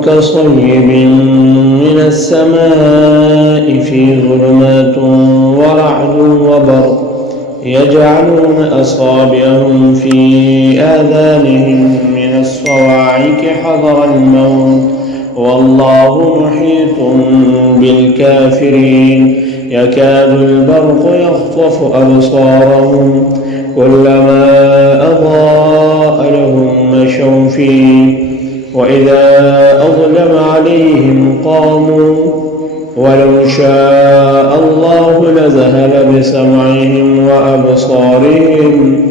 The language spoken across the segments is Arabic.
كصيب من السماء فيه ظلمات ورعد وبرق يجعلون أصابعهم في آذانهم من الصواعق حذر الموت والله محيط بالكافرين يكاد البرق يخطف أبصارهم كلما أضاء لهم مشوا فيه وإذا أظلم عليهم قاموا ولو شاء الله لذهب بسمعهم وأبصارهم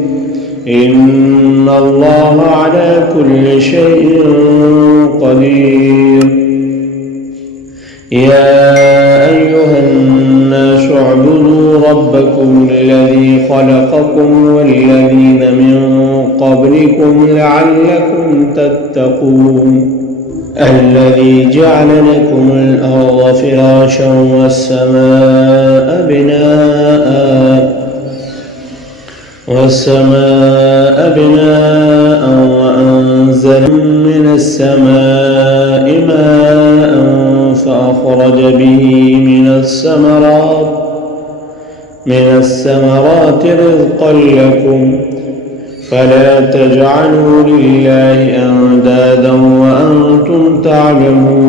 إن الله على كل شيء قدير. يا أيها الناس اعبدوا ربكم الذي خلقكم والذين من قبلكم لعلكم تتقون الذي جعل لكم الأرض فراشا والسماء بناء وأنزل من السماء ماء فأخرج به من الثمرات رزقا لكم فلا تجعلوا لله أندادا وأنتم تعلمون